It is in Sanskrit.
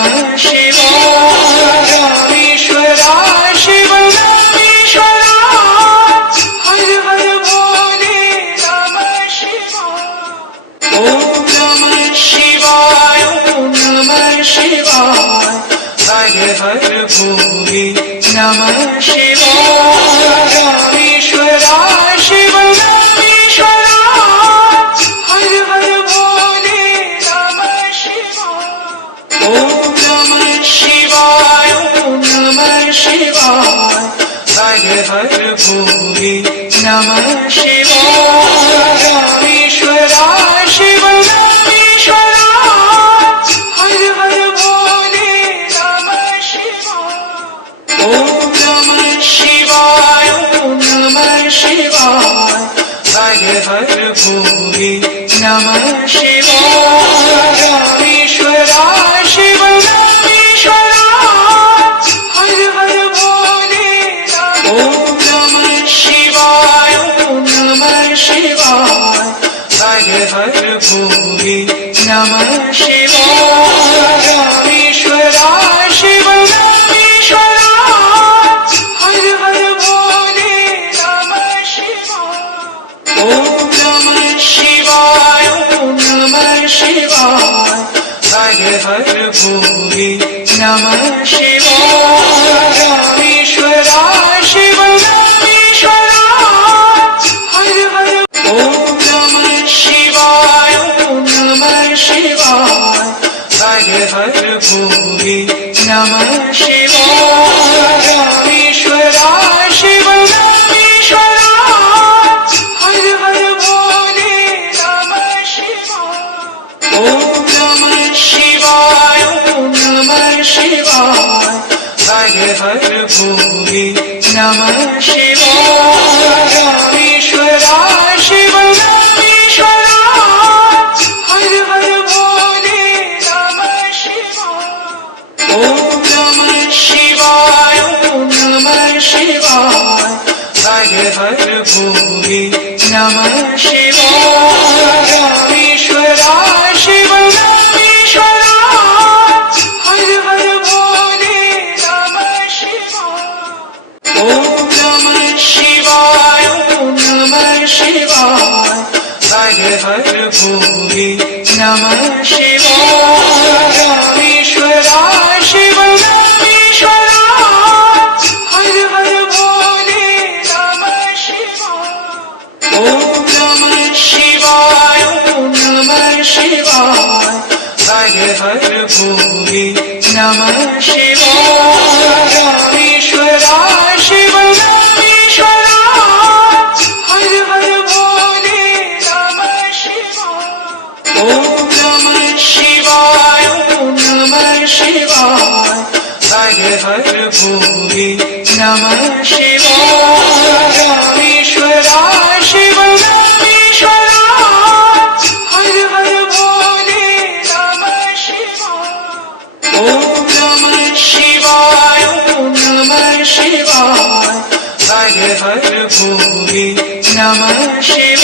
नमः शिवाय रामेश्वरा शिव रामेश्वरा हर हर भोले नमः शिवाय ओम नमः शिवाय ओम नमः शिवाय हर हर भोले नमः शिवाय रामेश्वरा शिव रामेश्वरा हर हर भोले नमः शिवाय ओम नमः शिवाय ओम नमः शिवाय हर हर भोले नमः शिवाय रामेश्वरा शिव रामेश्वरा हर हर भोले नमः शिवाय ओम नमः शिवाय ओम नमः शिवाय हर हर भोले नमः शिवाय रामेश्वरा शिव रामेश्वरा हर हर भोले ओम नमः शिवाय ओम नमः शिवाय हर हर भोले नमः शिवाय रामेश्वरा शिव रामेश्वरा हर हर भोले नमः शिवाय ओम नमः शिवाय ओम नमः शिवाय हर हर भोले नमः शिवाय रामेश्वरा शिव रामेश्वरा हर हर ओम नमः शिवाय ओम नमः शिवाय हर हर भोले नमः शिवाय रामेश्वरा शिव रामेश्वरा हर हर भोले नमः शिवाय ओम नमः शिवाय ओम नमः शिवाय हर हर भोले नमः शिवाय रामेश्वरा शिव रामेश्वरा हर हर भोले नमः शिवाय ओम नमः शिवाय ओम नमः शिवाय हर हर भोले नमः शिवाय रामेश्वरा शिव रामेश्वरा हर हर भोले नमः शिवाय ओम नमः शिवाय ओम नमः शिवाय हर हर भोले नमः शिवाय रामेश्वरा शिव रामेश्वरा हर हर भोले नमः शिवाय ओम नमः शिवाय ओम नमः शिवाय हर हर भोले नमः शिवाय रामेश्वरा शिव रामेश्वरा हर हर भोले नमः शिवाय ओम नमः शिवाय ओम नमः शिवाय हर हर भोले नमः शिवाय रामेश्वरा शिव रामेश्वरा हर हर भोले नमः शिवाय ओम नमः शिवाय ओम नमः शिवाय हर हर भोले नमः शिवाय